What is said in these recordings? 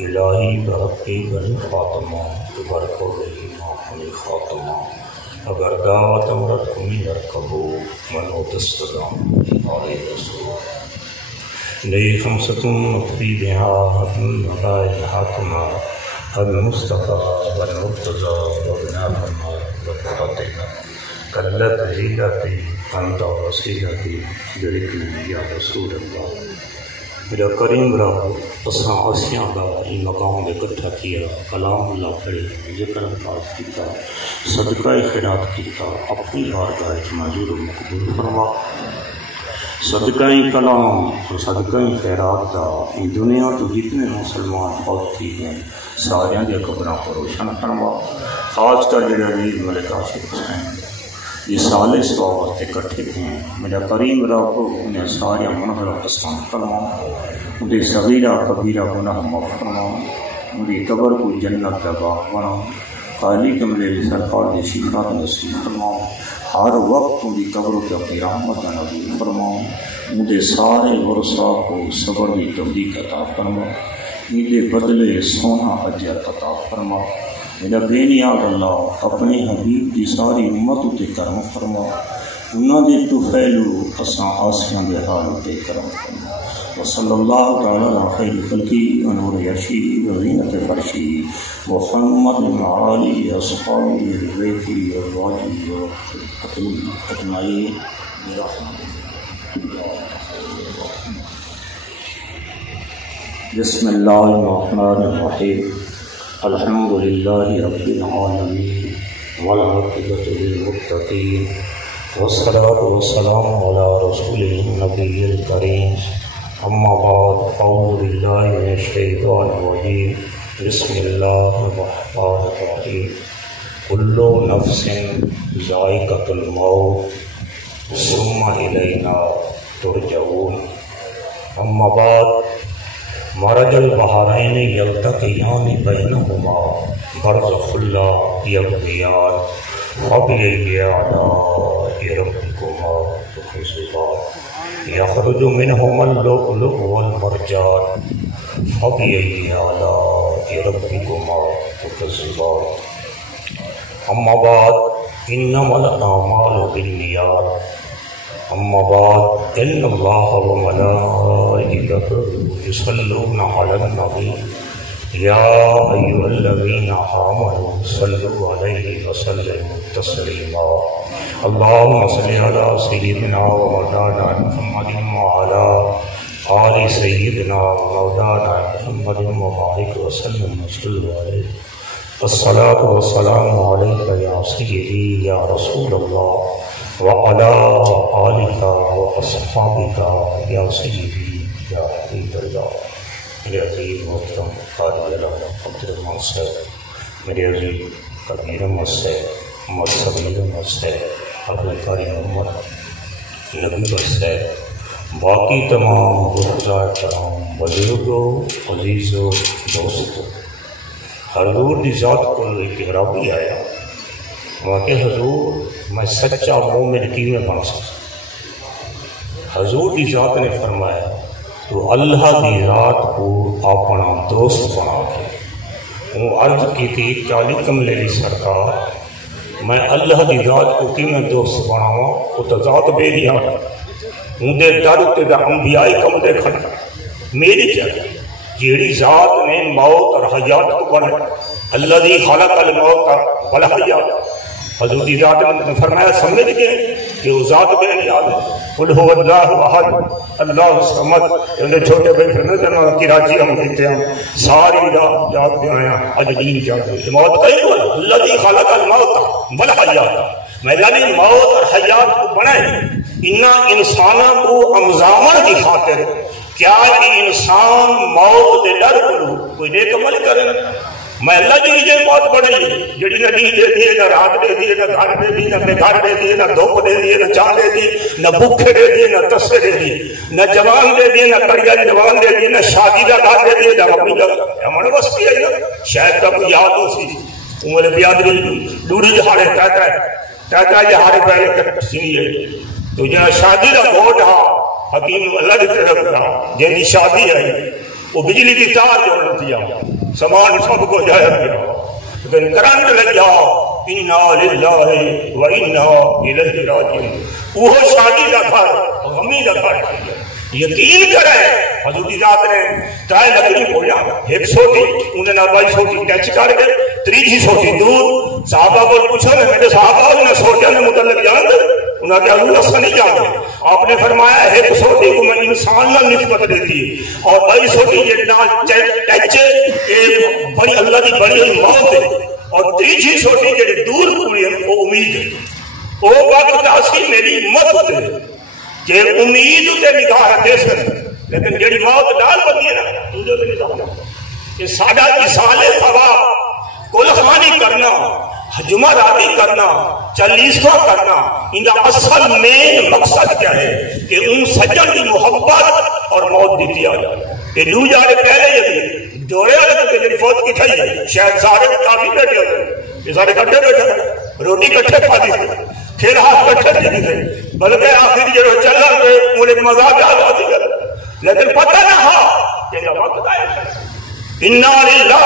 الہی برقی بنی خاتمہ برکو رہی ماہنی خاتمہ اگر دعوت امرت کمی نرکبو منو دستدام آلِ رسول لئی خمستن مطفی بہا حتم مقائد حاکمہ المصطفیٰ والمرتضی وابناکمہ وقتنا کلت حیلتی انت وسیلتی برکنی یا رسول اللہ میرا کریم رب اساں آسیاں کا یہ مقام اکٹھا کیا کلام اللہ پڑھی ذکر پاک کیا صدقہ خیرات کیا اپنی بارگاہ منظور و مقبول فرما صدقہ کلام اور صدقہ خیرات کا ان دنیا تو جتنے مسلمان فوت تھی ہیں سارے دیا قبراں کو روشن فرما خاص کر جو عزیز ملک عاشق حسین یہ سالے سوابت اکٹھے ہیں میرا کریم رب انہیں سارے منحرہ پسند فرما انہیں صغیرہ کبیرہ گناہ معاف فرما انہیں قبر کو جنت کا باغ بنا خالی کمرے سرکار نے شفاعت نصیب فرما ہر وقت انہیں قبروں کے اپنی رحمت نبی فرما انہیں سارے ورثاء کو صبر کی توفیق عطا فرما انہیں بدلے سونا اجر عطا فرما میرا بے نیاز اللہ اپنے حبیب کی ساری امت تے کرم فرما انہاں دے طفیلو اساں آسیاں دے حال تے کرم فرما وصلی اللہ تعالی علی خیر خلقی ونور عرشی وزینت فرشی محمد وعلی اصحابہ بیتی ازواجہ اجمعین بسم اللہ الرحمن الرحیم الحمد للہ رب العالمین والعاقبۃ للمتقین والصلاۃ والسلام علی رسول النبی الکریم اما بعد اعوذ باللہ من الشیطان الرجیم بسم اللہ الرحمن الرحیم کل نفس ذائقۃ الموت ثم الینا ترجعون اما بعد مرج البحرین یلتقیان بینہما برزخ اللہ یبغیان فبأی آلاء ربکما تکذبان یخرج منہما اللؤلؤ والمرجان فبأی آلاء ربکما تکذبان اما بعد انما الاعمال بالنیات اما بعد ان اللہ وملائکتہ یصلون علی النبی یا ایھا الذین آمنوا صلوا علیہ وسلموا تسلیما اللہم صل علی سیدنا ومولانا محمد وعلی آل سیدنا ومولانا محمد وبارک وسلم وصلوا علیہ الصلاۃ والسلام علیک یا سیدی یا رسول اللہ وعلى آلك وأصحابك يا سيدي يا حبيب الله میرے عزیز محترم قاری علامہ عبد الرحمن صاحب میرے عزیز کبیر احمد صاحب محمد صغیر احمد صاحب عبدالقاری محمد نبی صاحب باقی تمام حضراء کرام بزرگوں عزیزوں دوستوں حضور کی ذات کو ایک اعرابی آیا واقع حضور میں سچا مومن کیویں بن سکتا حضور کی ذات نے فرمایا تو اللہ کی ذات کو اپنا دوست بنا کے وہ عرض کی تھی کہ علی کملے کی سرکار میں اللہ کی ذات کو کیویں دوست بناواں وہ تو ذات بے نیاز اندے در تے انبیاء کم دے کھڑا میری کیا جیڑی ذات نے موت اور حیات کو بنایا الذی خلق الموت والحیات حضور کی ذات نے فرمایا سمجھ گئے کہ وہ ذات بے نیاز ہے قل هو اللہ احد اللہ الصمد انہیں چھوٹے بھائی فرمایا جنہاں کی راجی ہم کہتے ہیں ساری رات جاگ دے آیا اج دین جاگ دے موت کئی بولا الذی خلق الموت والحیات میں یعنی موت اور حیات کو بنائے انہاں انسانوں کو امزامن کی خاطر کیا انسان موت دے ڈر کرو کوئی نیک عمل کرے میں اللہ کی یہ موت بڑھائی جڑی نہ نیند دے دیئے نہ رات دے دیئے نہ گھر دے دیئے نہ بےگھر دے دیئے نہ دھوپ دے دیئے نہ چاہ دے دیئے نہ بھوکے دے دیئے نہ تسے دے دیئے نہ جوان دے دیئے نہ کڑیا جوان دے دیئے نہ شادی دا گھر دے دیئے نہ اپنی دا ہمارے بس کی ہے نا شاید کا کوئی یاد ہو سی عمر بیادری دوری جہارے کہتا ہے جہارے پہلے کسی ہے تو جہاں شادی دا گوڑ ہاں حکیم اللہ دی طرف دا جہاں شادی ہے وہ بجلی کی تار جوڑ دیا، سامان سب کو جایا گیا، لیکن کرنٹ لگ جا، انا للہ و انا الیہ راجعون۔ وہ شادی کا گھر غمی کا گھر یقین کرے حضور ذات نے ترائے لکڑی بولیا، ایک سوٹی انہیں نہ بائی سوٹی ٹیچ کر کے تریجی سوٹی دور صحابہ کو پوچھا میں میرے صحابہ انہیں سوٹیاں نے متعلق جان دے انہوں نے حضور اصلا نہیں جانتے۔ آپ نے فرمایا ایک سوٹی کو میں انسان نہ نسبت دیتی ہے اور بائی سوٹی جتنا ٹیچ ایک بڑی اللہ کی بڑی ہوئی موت ہے اور تریجی سوٹی جڑی دور ہوئی ہے وہ امید ہے، وہ وقت آسی میری مت ہے کہ امید تے نگاہ رکھے سن، لیکن جڑی موت ڈال بندی ہے نا تجھے بھی نگاہ رکھے کہ ساڈا اصال ثواب کل خوانی کرنا، جمعراتی کرنا، چالیسواں کرنا، ان کا اصل مین مقصد کیا ہے کہ ان سجن کی محبت اور موت دیتی آ جائے کہ دو جانے پہلے یہ جوڑے والے تو جڑی فوت کی تھی شاید سارے کافی بیٹھے ہوتے یہ سارے کٹھے بیٹھے روٹی کٹھے کھاتی تھے کھیل ہاتھ کٹھے دیتی تھے بلکہ آخر جو چل رہا تھے انہیں مزاق یاد آتی کر لیکن پتہ نہ ہو کہ جب وقت آیا انا للہ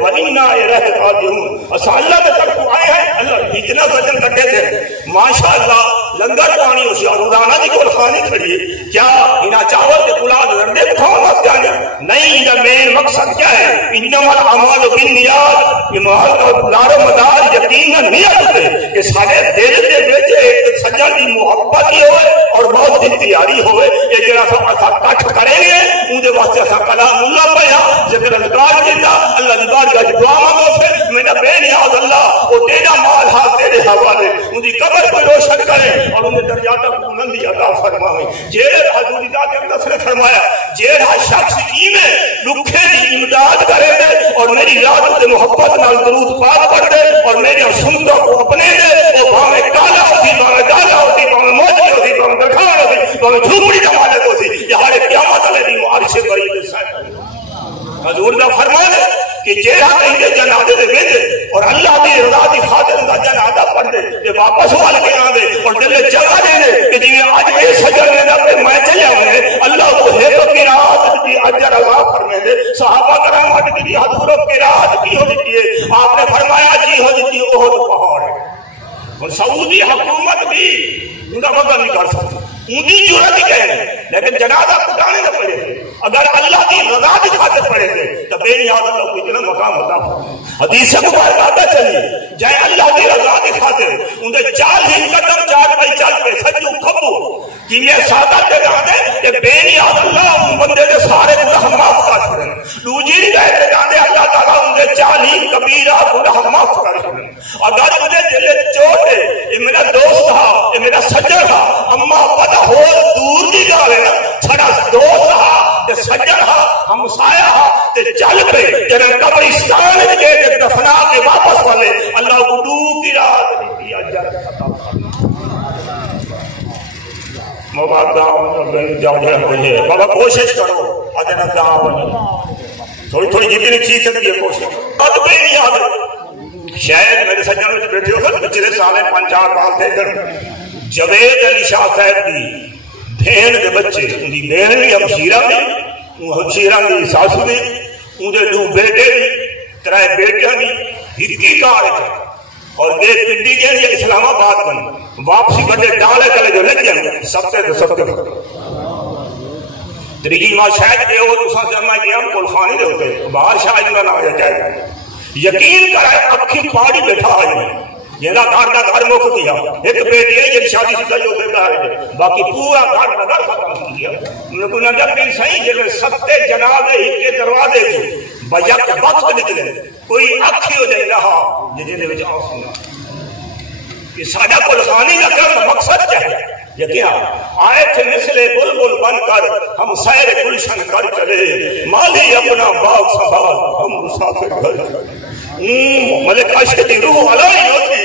و انا الیہ راجعون۔ اسا اللہ کے طرف آئے ہیں، اللہ اتنا وزن کٹے تھے ماشاءاللہ لنگر پانی اسی اور روزانہ کی کول خانی کھڑی ہے کیا انہاں چاول کے پلاد لڑنے کھاؤ مت جانے نہیں، ان کا مین مقصد کیا ہے انما الاعمال بالنیات، یہ مال کا دار و مدار یقیناً نیت ہے کہ سارے دل دے وچ ایک سجن دی محبت ہی ہوئے اور موت دی تیاری ہوئے، یہ جڑا اسا کٹ کریں گے اون دے واسطے اسا کلام اللہ پڑھیا ذکر اذکار کیتا اللہ دی بارگاہ دعا مانگو پھر میرا بے نیاز اللہ وہ تیرا مال ہا تیرے حوالے ان دی قبر کو روشن کرے اور ان درجات کو بلندی عطا فرمائے۔ جیڑا حضور ذات اقدس نے فرمایا جیڑا شخص میں لکھے دی امداد کرے دے اور میری یاد تے محبت نال درود پاک پڑھ دے اور میری سنتوں کو اپنے دے وہ بھاوے کالا ہوتی بھاوے ڈالا ہوتی بھاوے موجی ہوتی بھاوے دکھان ہوتی بھاوے جھوپڑی کا مالک ہوتی یہ ہر قیامت والے دی معارش بری دے حضور دا فرمان ہے کہ جیڑا کہیں جنازے دے ویندے اور اللہ دی رضا دی خاطر دا جنازہ پڑھ دے تے واپس وال کے آ دے اور دل جگہ دے دے کہ جی اج اے سجن نے تے میں چلیا ہوں اللہ کو ہے تو قرات دی اجر عطا فرمائے دے۔ صحابہ کرام اٹ دی حضور قرات کی ہو جتی ہے آپ نے فرمایا جی ہو جتی احد پہاڑ ہے اور سعودی حکومت بھی ان کا مدد نہیں کر سکتی ان کی جرات ہی کہنے لیکن جنازہ پٹانے نہ پڑے تھے اگر اللہ کی رضا کی خاطر پڑے تھے تو بے نیاز اللہ کو اتنا مقام عطا فرمائے۔ حدیث مبارکہ آتا چلیے جائے اللہ کی رضا کی خاطر ان کے 4 قدم 4 پائی چل کے سجو کھبو کہ یہ سادہ کے جانے کہ بے نیاز اللہ ان بندے کے سارے گناہ معاف کر چھوڑیں دوجی کہتے جانے اللہ تعالیٰ ان کے 40 کبیرہ گناہ معاف کر چھوڑیں۔ اگر مجھے دل چوٹ ہے یہ میرا دوست تھا یہ میرا سجن تھا اما پتہ ہو دور دی گا ہے چھڑا دوست تھا تے سجن ہا ہمسایا ہا تے چل پے جنہیں قبرستان کے دفنا کے واپس والے اللہ کو دو کی رات دی اجر عطا فرمائے۔ بابا کوشش کرو اجر گاؤں تھوڑی جتنی چیز سکتی ہے کوشش بات پہ نہیں یاد شاید میرے سجن میں بیٹھے ہو پچھلے سالے 5-4 سال تھے جوید علی شاہ صاحب دی بہن کے بچے ان کی بہن بھی ہمشیرہ بھی ہمشیرہ کی ساسو بھی ان کے 2 بیٹے بھی 3 بیٹیاں بھی ہکی کار اور ایک پنڈی کے لیے اسلام آباد بن واپسی بڑے ڈالے چلے جو لگ جائیں سبتے تو سبتے تریجی ماں شاید دے ہو تو ساتھ جمعہ کیا ہم کل خانی دے ہوتے باہر شاید کا نام ہے یقین کرائے اکھی پاڑی بیٹھا آئی یہ گھر کا گھر موقع کیا ایک بیٹی ہے یہ شادی سے جو بیٹا ہے باقی پورا گھر کا گھر ختم ہو گیا انہوں نے نظر بھی صحیح جب سبتے جنازے ہی کے دروازے کو بیک وقت نکلے کوئی اکھی ہو جائے رہا جنہیں دے وچ آنسو نہ کہ سادہ قرآنی کا کرنا مقصد کیا ہے یقین آئے تھے مثل بلبل بن کر ہم سیر گلشن کر چلے مالی اپنا باغ سنبھال ہم مسافر گھر چلے ملک عشق کی روح علائی ہوتی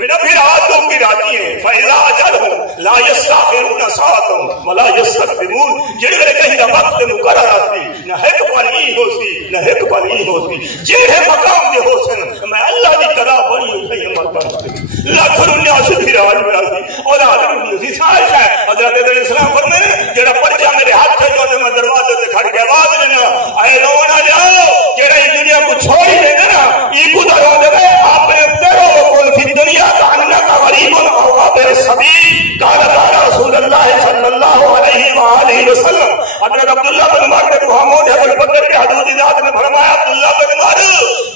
میرا پھر آتوں کی راتی ہیں فَإِذَا أَجَلْهُمْ لَا يَسْتَأْخِرُونَ سَاعَةً وَلَا يَسْتَقْدِمُونَ جڑے کہیں نہ وقت مقرر آتی نہ ایک پلی ہوتی نہ ایک پلی ہوتی جڑے مقام دے حسن میں اللہ دی قضا بڑی ہوئی عمل کرتی لاکھ الناس پھر آج راضی اور حضرت نبی سائش ہے حضرت علیہ السلام فرمائے جڑا پرچہ میرے ہاتھ سے جو میں دروازے سے کھڑ کے آواز لینا اے رونا جاؤ جڑا اس دنیا کو چھوڑی دے نا یہ کو درو دے آپ نے درو کل فی دنیا کا انک غریب او عابر سبیل قال رسول اللہ صلی اللہ علیہ وآلہ وسلم. حضرت عبداللہ بن عمر نے محمود ابن بکر کے حضور ذات نے فرمایا عبداللہ بن عمر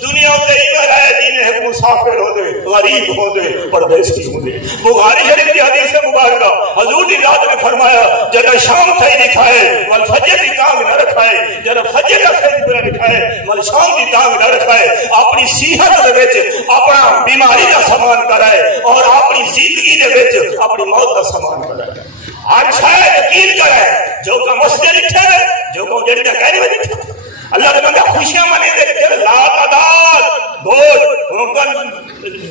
دنیا تے ہی رہے جینے ہے مسافر ہو دے غریب ہو دے پردیسی ہو دے. بخاری شریف کی حدیث مبارکہ حضور دی ذات نے فرمایا جب شام تھے دکھائے ول فجر دی ٹانگ نہ رکھائے جب فجر کا خیر پہ دکھائے ول شام دی ٹانگ نہ رکھائے اپنی صحت دے وچ اپنا بیماری دا سامان کرائے اور اپنی زندگی دے وچ اپنی موت دا سامان کرائے. ہر شاید یقین کرائے جو کا مسجد لکھے جو کو جڑی دا کہنے میں لکھے اللہ کے بندہ خوشیاں منے دے لا تعداد بہت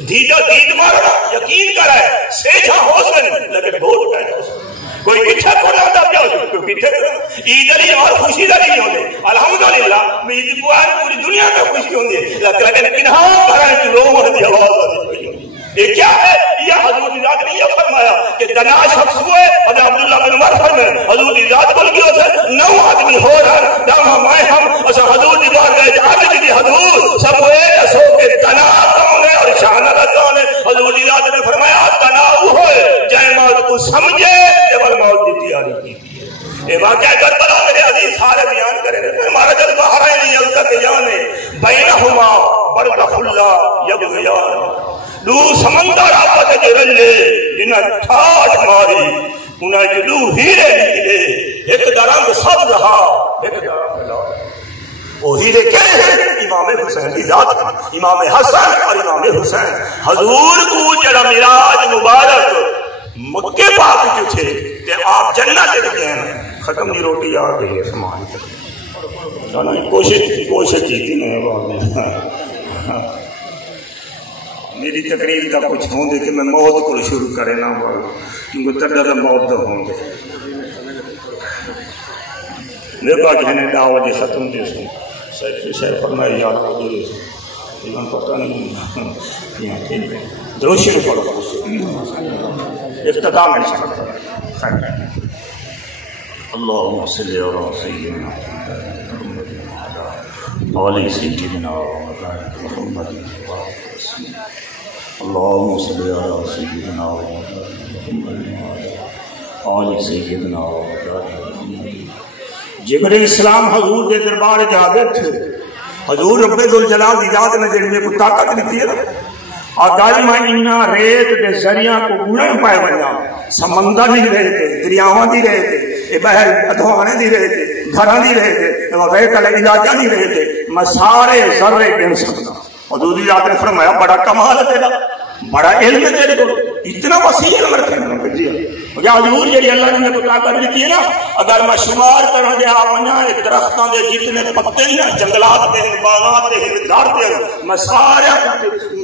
دیدہ دید مارنا یقین کرائے سیجھا حسن لیکن بہت کہنے حسن کوئی کچھا کرنا تھا کیا ہو کوئی کچھا کرنا عید علی اور خوشی دا نہیں ہوندے الحمدللہ میں عید بوار پوری دنیا میں خوشی ہوندے لیکن کنہاں بھرائیں کی روح دی آواز آتی ہوئی یہ کیا ہے یہ حضور کی ذات نے یہ فرمایا کہ دنا شخص ہوئے حضرت عبداللہ بن عمر فرمائے حضور کی ذات بول گیا سے 9 آدمی ہو رہا داما مائے ہم اسا حضور کی بات گئے آدمی کی حضور سب ہوئے ایسو کہ دنا کون ہے اور شانہ کون ہے. حضور کی ذات نے فرمایا دنا وہ ہوئے جائے موت کو سمجھے ایوال موت دی تیاری کی یہ واقعہ کربلا میرے عزیز سارے بیان کرے رہے ہمارا جب بہرائیں نہیں جلتا کہ جانے بینہما برزخ اللہ یبغیان دو سمندر آپت جرلے جنہیں ٹھاٹ ماری انہیں جدو ہیرے نکلے ایک درنگ سب رہا ایک درنگ لائے. وہ ہیرے کیا ہیں امام حسین کی ذات امام حسن اور امام حسین حضور کو جڑا معراج مبارک مکے پاک جو تھے کہ آپ جنت میں گئے ختم کی روٹی آ گئی ہے سامان کوشش کی تھی میں میری تقریر کا کچھ ہوں دے کہ میں موت کو شروع کرے نہ کیونکہ تردہ موت دا ہوں دے لیکن جہنے دعوت ختم دے سن سیف فرمائی یاد کو دے سن ایمان پتہ نہیں دروشی کو پڑھو افتتاح میں شکر اللہم صلی اللہ سیدنا علی سیدنا محمد اللہم صلی اللہ سیدنا علی سیدنا جبرائیل السلام حضور دے دربار جاگے تھے حضور رب ذوالجلال دی ذات نے جڑی میں کو طاقت دیتی ہے آگاہی میں انہا ریت دے ذریعہ کو گوڑے پائے بنا سمندر نہیں رہے تھے دریاواں دی رہے تھے بہر ادھوانے دی رہے تھے گھراں دی رہے تھے وغیرہ علاقہ نہیں رہے تھے میں سارے ذرے گن سکتا حضور دی ذات نے فرمایا بڑا کمال ہے تیرا بڑا علم ہے تیرے کو اتنا وسیع علم رکھے میں جی کیا حضور یہ اللہ نے کو طاقت دیتی ہے نا اگر میں شمار کروں دے آوانیاں درختاں دے جتنے پتے ہیں جنگلات دے باغات دے ہردار دے میں سارے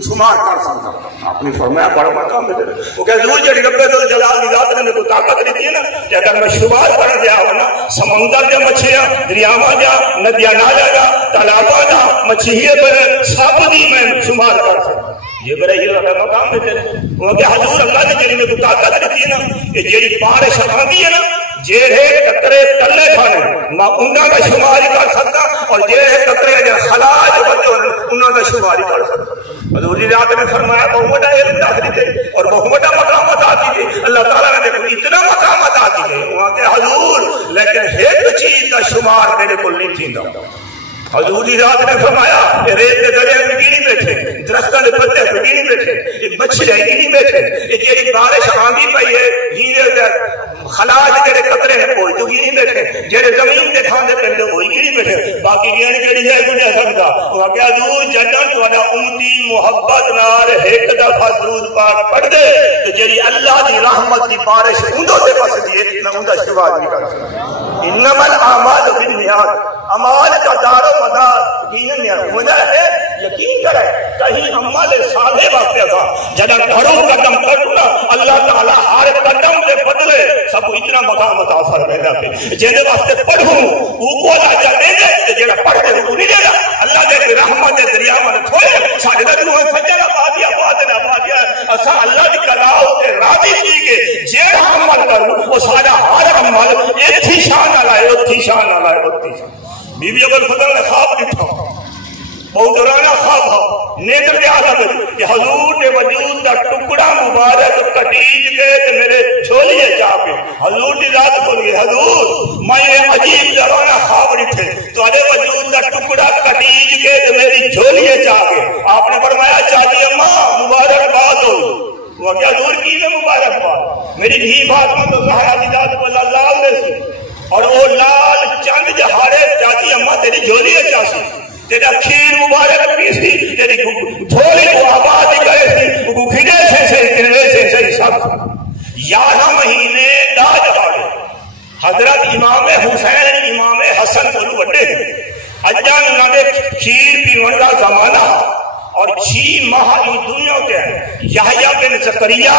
شمار کر سکتا آپ نے فرمایا بڑا مقام ہے تیرے وہ کہ حضور جڑی رب ذوالجلال دی ذات نے کو طاقت دیتی ہے نا کہ اگر میں شمار کروں دے آوانا سمندر دے مچھلیاں دریاواں دا ندیاں نالے دا تالاباں دا مچھلیاں پر سب دی میں شمار کر سکتا جبرائیل کا مقام ہے تیرے وہ کہ حضور اللہ نے جڑی میں کو طاقت دیتی ہے نا کہ جڑی بارش آندی ہے نا جڑے قطرے تلے کھانے میں انہاں کا شمار کر سکتا اور جڑے قطرے جو خلاج بچو انہاں کا شمار کر سکتا حضور جی ذات نے فرمایا بہت بڑا علم داخل تھے اور بہت بڑا مقام عطا کیے اللہ تعالیٰ نے دیکھو اتنا مقام عطا کیے وہاں کے حضور لیکن ایک چیز کا شمار میرے کو نہیں تھیندا حضور دی ذات نے فرمایا کہ ریت کے دریا میں گیڑی بیٹھے درختوں کے پتے پہ گیڑی بیٹھے مچھلیاں گیڑی بیٹھے یہ جیڑی بارش آندی پئی ہے ہیرے خلاج جڑے قطرے ہیں کوئی تو گیڑی بیٹھے جڑے زمین دے کھاندے پندے وہی گیڑی بیٹھے باقی گیڑی جڑی ہے کوئی نہیں سکتا وہ کہ حضور جدن تہاڈا امتی محبت نال ایک دفعہ درود پاک پڑھ دے تے جڑی اللہ دی رحمت دی بارش اوندا تے پس دی نہ اوندا شفاعت نہیں کر سکتا انما الاعمال بالنیات اعمال کا دار و مدار یقین نہیں ہوتا ہے یقین کرے کہیں عمل صالح واقعہ تھا جب گھروں قدم کرنا اللہ تعالی ہر قدم کے بدلے سب اتنا مقام عطا فرمائے پہ جن واسطے پڑھوں وہ کو لا دے دے جڑا پڑھ دے وہ نہیں دے گا اللہ دے رحمت دے دریا میں تھوڑے ساڈے تے تو سجدہ پا دیا اسا اللہ دی کلاو تے راضی تھی کہ جڑا عمل کروں وہ سارا ہر عمل ایتھی شان نال ہے ایتھی شان نال ہے ایتھی شان بی بی ابو الفضل نے خواب ڈٹھا، بہت ڈرانا خواب تھا، نیتر کے عادت کہ حضور کے وجود کا ٹکڑا مبارک کٹیج کے میرے چھولیے جا کے حضور کی ذات کو گئے، حضور میں عجیب ڈرانا خواب ڈٹھے تو ارے وجود کا ٹکڑا کٹیج کے میری چھولیے جا کے آپ نے فرمایا چاچی اماں مبارک باد ہو، وہ کیا دور کی میں مبارک باد، میری دھی فاطمہ تو زہرا کی ذات کو لال دے سی اور وہ لال چند جہارے چاچی اماں تیری جھولیے چاسی، تیرا کھیر مبارک پیسی، تیری جھولی کو آباد کرے سی، وہ کھڑے سے کنوے سے سب 11 مہینے دا جہارے حضرت امام حسین امام حسن کو وڈے اجان نہ دے کھیر پیون کا زمانہ اور 6 ماہ کی دنیا کے ہیں، یحییٰ بن زکریا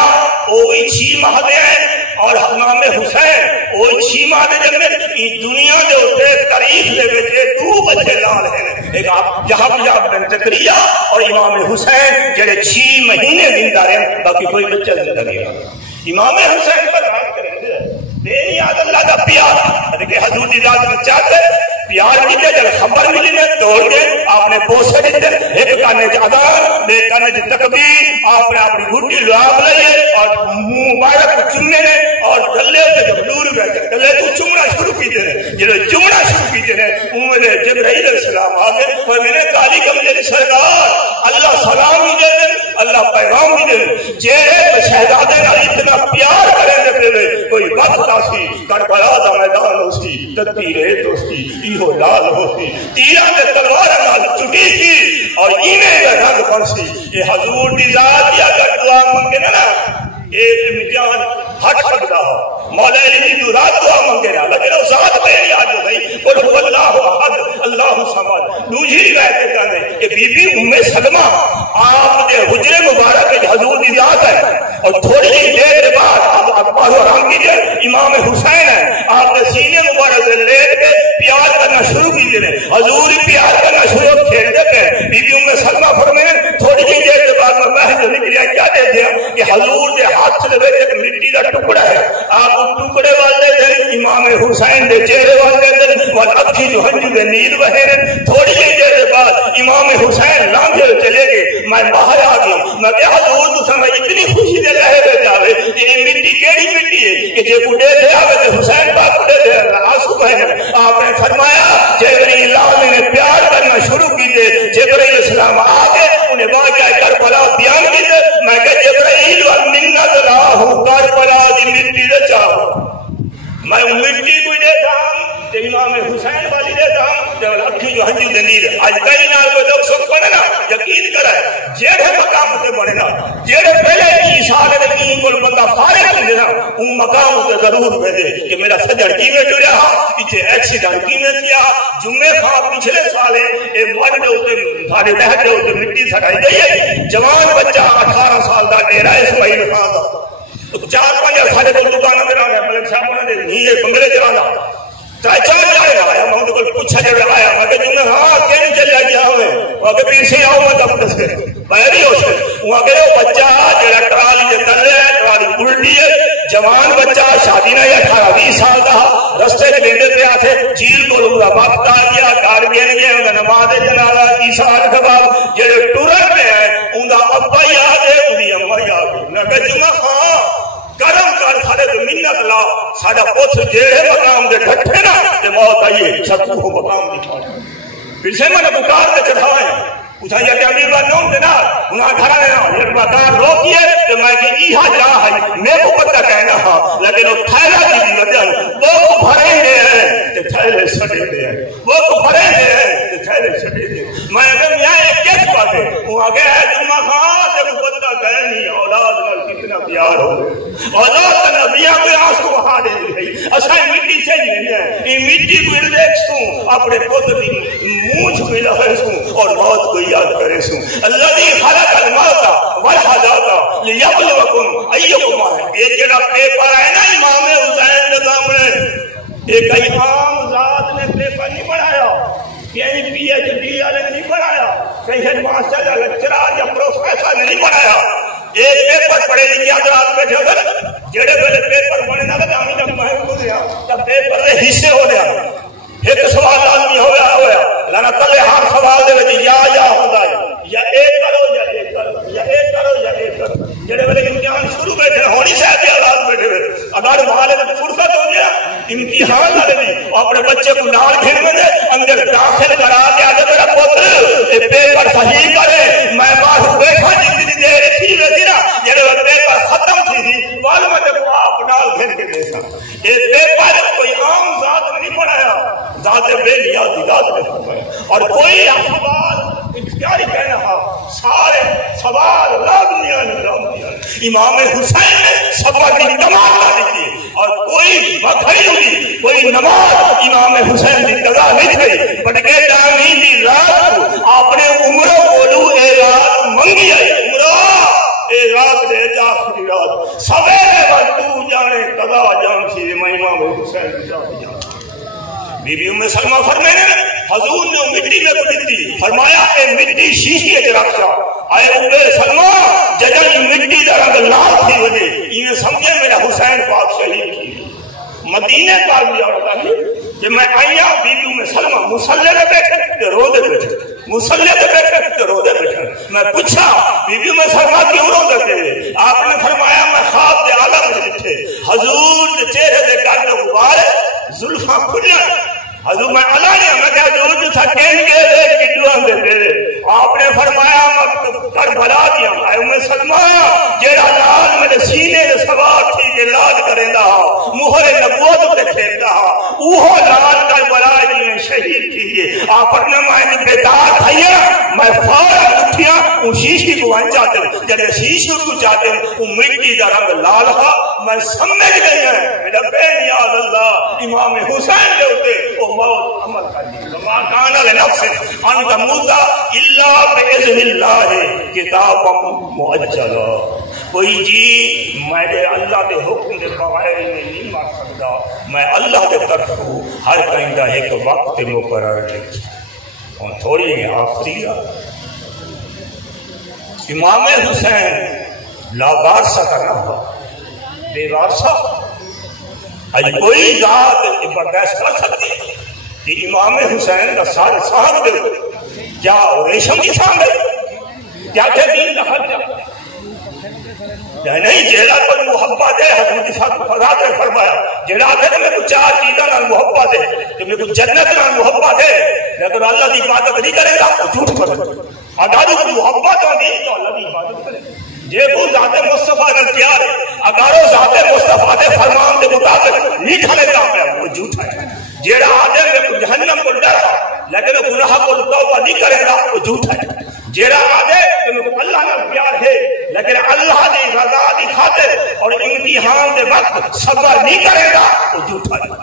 وہی 6 ماہ دے ہیں اور امام حسین وہی 6 ماہ دے جنگل دنیا دے ہوتے تاریخ دے بیٹے 2 بچے لال ہیں، ایک یحییٰ بن زکریا اور امام حسین جڑے 6 مہینے زندہ رہے، باقی کوئی بچہ زندہ نہیں رہا۔ امام حسین پر بات کریں گے بے نیاز اللہ کا پیار، دیکھیں حضور کی ذات میں چاہتے پیار ملے جب خبر ملی نے توڑ کے آپ نے پوسے دیتے، ایک کانے اذان ایک کانے تکبیر، آپ نے اپنی گھٹی لعاب لئیے اور مبارک چمنے نے اور گلے سے جب دور گئے گلے تو چمنا شروع کی دے رہے، جب چمنا شروع کی دے رہے امر جبرائیل علیہ السلام آگے اور میں نے کالی کمجھے سرکار اللہ سلام ہی دے دے اللہ پیغام ہی دے دے جیرے شہزادے کا اتنا پیار کریں دے پہلے کوئی وقت آسی کربلا دا میدان ہوسی تتی ریت ہوسی ایہو لال ہوسی تیرہ میں تلوار نال چکی کی اور اینے کا رنگ پڑسی یہ حضور دی ذات یا کر دعا منگے نا ایک مجان ہٹ سکتا ہو مولا علی جو رات دعا منگے نا لیکن وہ ذات میں یاد ہو گئی قل هو اللہ احد اللہ صمد دوسری روایت کہتا ہے کہ بی بی ام سلمہ آپ کے حجرے مبارک حضور کی ذات ہے اور تھوڑی دیر بعد اب اخبار و رام کیجئے امام حسین ہے آپ کے سینے مبارک سے لیٹ کے پیار کرنا شروع کیجئے حضور پیار کرنا شروع کھیلتے پہ بی بی ام سلمہ فرمائے تھوڑی دیر کے بعد میں محض نکلیا کیا دے دیا کہ حضور کے ہاتھ سے ایک مٹی کا ٹکڑا ہے آپ ٹکڑے والے تھے امام حسین کے چہرے والے تھے اور اکھی جو ہنجو دے نیل بہے تھوڑی دیر کے بعد امام حسین لانگے چلے گئے میں باہر آ گیا میں کہا حضور تو سمجھ اتنی خوشی دے رہے ہوئے جاوے یہ مٹی کیڑی مٹی ہے کہ جے بڑھے تھے آوے تھے حسین پاک بڑھے تھے آنسو بہے آپ نے فرمایا جبرائیل اللہ نے پیار کرنا شروع کی دے جبرائیل السلام آگے انہیں واقعہ کربلا بیان کی دے میں کہ جبرائیل والمنت لاہو کربلا دی مٹی دے چاہو میں مٹی کوئی دیتا ہوں امام حسین والی دیتا ہوں اکھی جو ہنجی دنیر آج کئی نال کو لوگ سب بنے نا یقین کرے جیڑے مقام تے بنے نا جیڑے پہلے کی سال دے کی کول بندہ فارغ کر نا اون مقام تے ضرور بھیجے کہ میرا سجن کیویں ٹریا پیچھے ایکسیڈنٹ کیویں کیا جمعے خواہ پچھلے سال اے مڈ دے اوتے سارے نہر دے اوتے مٹی سٹائی گئی ہے جوان بچہ 18 سال دا ڈیرا اسماعیل خان دا 4-5 سال دے دکان تے رہا ملک صاحب نے نیے بنگلے تے رہا چاچا جائے گا آیا میں ان کو پوچھا جب آیا میں کہ تم نے ہاں کہیں چلے گیا ہوئے وہ کہ پیچھے آؤ میں تب دس کرے بہری ہو سے وہاں کہ وہ بچہ جڑا ٹرالی کے تلے ہے ٹرالی الٹی ہے جوان بچہ شادی نہ 18-20 سال کا رستے کے لیندے پہ آتے جیل کو لوگا وقت آ گیا کار بھی نہیں گیا انہوں نماز جنازہ عیسیٰ کباب جڑے ٹورن پہ ہیں ان کا ابا یاد ہے ان کی اما یاد ہے میں کہ جمعہ ہاں کرم کر سارے تو منت لا سارا پوچھ جیڑے مقام دے ڈھٹے نا تے موت آئیے چھتو کو مقام دکھا پھر سے میں نے پکار دے چڑھائے پوچھا یہ کہ امیر بات نوم دینا انہاں گھر آئے نا یہ مقام روکیے تو میں کہ ایہا جا ہے میں کو پتہ کہنا ہاں لیکن وہ تھیلہ کی دی وجہ وہ کو بھرے ہیں تے تھیلے سٹے دے ہیں وہ کو بھرے ہیں تے تھیلے سٹے دے میں اگر میاں ایک کیس پاتے وہ آگے ہے جمعہ خواہ تے کو پتہ کہنی اولاد نال کتنا پیار ہو اولاد کا نبیاں کوئی آنسو وہاں دے دی اساں مٹی سے نہیں ہے یہ مٹی کو دیکھ سوں اپنے پتر دی مونچھ کو لہے سوں اور موت کو یاد کرے سوں الذی خلق الموت والحیات لیبلوکم ایکم یہ جڑا پیپر ہے نا امام حسین کے سامنے ایک امام ذات نے پیپر نہیں پڑھایا یعنی پی ایچ ڈی والے نے نہیں پڑھایا کہیں ہیڈ ماسٹر یا لیکچرار یا پروفیسر نے نہیں پڑھایا ایک پیپر پڑھے لکھے حضرات بیٹھے ہوئے جڑے پہلے پیپر بنے نہ لگا ہمیں جب میں گزریا تب پیپر کے حصے ہو گیا ایک سوال لازمی ہویا لانا تلے ہر سوال دے وچ یا ہوندا ہے یا اے کرو یا اے کرو یا اے کرو یا اے کرو جڑے ویلے امتحان شروع بیٹھے ہونی صاحب آزاد بیٹھے اگر والے تے فرصت ہو گیا امتحان والے نے اپنے بچے کو نال گھن دے اندر داخل کرا کے آ میرا پتر اے پیپر صحیح کرے میں باہر بیٹھا جتنی دیر تھی ویسی نا جڑے پیپر ختم تھی وال میں تے آپ نال گھن کے دے سا اے پیپر کوئی عام ذات نہیں بنایا ذات بے نیاز کی ذات نے فرمایا اور کوئی سوال اختیاری کہنا ہے سارے سوال لازمی امام حسین نے صبر کی کمال لائی تھی اور کوئی بکھری ہوئی کوئی نماز امام حسین کی قضا نہیں تھی بٹکے دامین کی رات کو اپنے عمروں بولو اے رات منگی ہے عمرہ اے رات دے آخری رات سویرے بعد تو جانے قضا جان سی میں امام حسین کی ذات جان بی بی ام سلمہ فرمانے حضور نے مٹی میں کٹی تھی فرمایا اے مٹی شیشی اچ رکھا اے ام سلمہ جدی مٹی دا رنگ لال تھی وجے یہ سمجھے میرا حسین پاک شہید تھی مدینے پاک بھی آتا ہے کہ میں آیا بی بی ام سلمہ مصلی پہ بیٹھے تے رو دے بیٹھے مصلی پہ بیٹھے تے رو دے بیٹھے میں پوچھا بی بی ام سلمہ کیوں رو دے آپ نے فرمایا میں خواب دے عالم میں بیٹھے حضور دے چہرے دے گل غبار زلفاں کھلن حضور میں علانیہ میں کہا جو جو تھا کہن گے ایک کڈوان دے تیرے آپ نے فرمایا میں کربلا دیا اے ام سلمہ جیڑا لال میرے سینے دے سوار تھی کہ لال کریں دا مہر نبوت تے کھیلتا اوہو لال کربلا جی شہید تھی آپ اپنے مائن بیدار تھائیا میں فوراً اٹھیا ان شیشی کو انجاتے جنہیں شیشی کو جاتے ان مٹی دا رنگ لال ہا میں سمجھ گئی ہیں میرا بے نیاز اللہ امام حسین دے ہوتے وہ موت عمل کر دی وما کان لنفس ان تموت الا باذن اللہ کتاب مؤجلا کوئی جی میں اللہ کے حکم کے بغیر نہیں مر سکتا میں اللہ کے طرف ہر کہیں ایک وقت مقرر لکھی اور تھوڑی آخری امام حسین لا وارثہ کا نام بے وارثہ آج کوئی ذات برداشت کر سکتی ہے کہ امام حسین کا سارے صاحب دے کیا ریشم کی سانگ ہے کیا کہ دین کا خرچہ نہیں جیڑا کوئی محبت ہے حضرت صاحب فضاد نے فرمایا جیڑا ہے میں کو چار چیزاں نال محبت ہے کہ میں کو جنت نال محبت ہے لیکن اللہ کی عبادت نہیں کرے گا تو جھوٹ کرے گا اگر کو محبت ہوگی تو اللہ کی عبادت کرے گا جے وہ ذات مصطفیٰ کا پیار ہے اگر وہ ذات مصطفیٰ کے فرمان کے مطابق نہیں کھلے گا وہ جھوٹا ہے جیڑا آدم میں کو جہنم کو ڈر لیکن گناہ کو توبہ نہیں کرے گا وہ جھوٹا ہے جیڑا آدھے کہ اللہ کا پیار ہے لیکن اللہ کی رضا کی خاطر اور امتحان کے وقت صبر نہیں کرے گا وہ جھوٹا ہے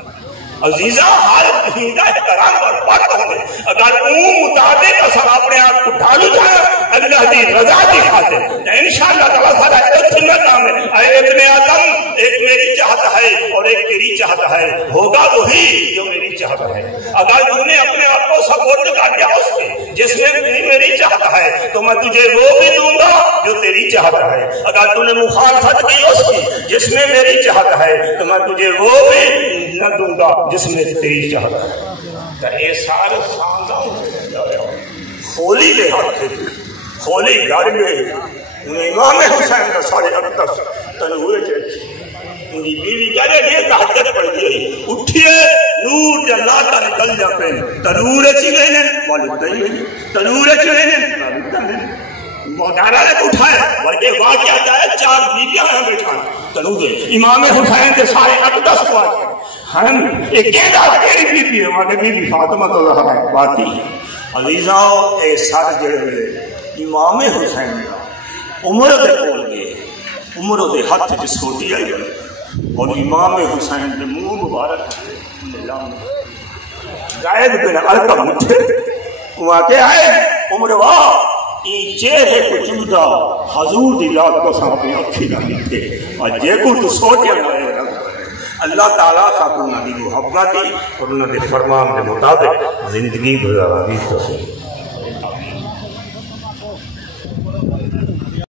عزیزہ ہر ہندہ احترام اور پاک ہوئے اگر مطابق اثر اپنے آپ کو ڈھالو جائے اللہ کی رضا کی خاطر انشاءاللہ تعالیٰ سارا اتنا کام ہے اے ابن آدم ایک میری چاہت ہے اور ایک تیری چاہت ہے ہوگا وہی جو میری چاہت ہے اگر تم نے اپنے آپ کو سپورٹ کر دیا اس کے جس میں میری چاہت ہے تو میں تجھے وہ بھی دوں گا جو تیری چاہت ہے اگر تم نے مخالفت کی اس کی جس میں میری چاہت ہے تو میں تجھے وہ بھی نہ دوں گا جس میں تیری چاہت ہے تو یہ سارے خاندان خولی لے ہاتھ خولی گھر میں امام حسین کا سارے اقدس تنوے چیز ان کی بیوی کہنے یہ تحجت پڑ گئی اٹھئے نور جلاتا نکل جاتے تنور چلے نے والدہ تنور چلے نے مولانا نے اٹھایا بلکہ واقعہ جائے چار بیویاں ہیں بیٹھا تنور امام حسین کے سارے اقدس پاس ہم ایک کہنا کیڑی بیوی ہے ہمارے بیوی فاطمہ الزہرا باقی عزیزاں اے سر جڑے امام حسین کا عمر دے کول گئے عمر دے ہاتھ وچ سوٹی آئی اور امام حسین دے منہ مبارک زائد بن ارقم اٹھے وہاں کے آئے عمر واہ یہ چہرے کو چودا حضور دی یاد کو اپنی اکھی نہ دیتے اور جے کو تو سوچیا نہ اللہ تعالیٰ کا انہوں نے محبت اور انہوں نے فرمان کے مطابق زندگی گزارا بھی تو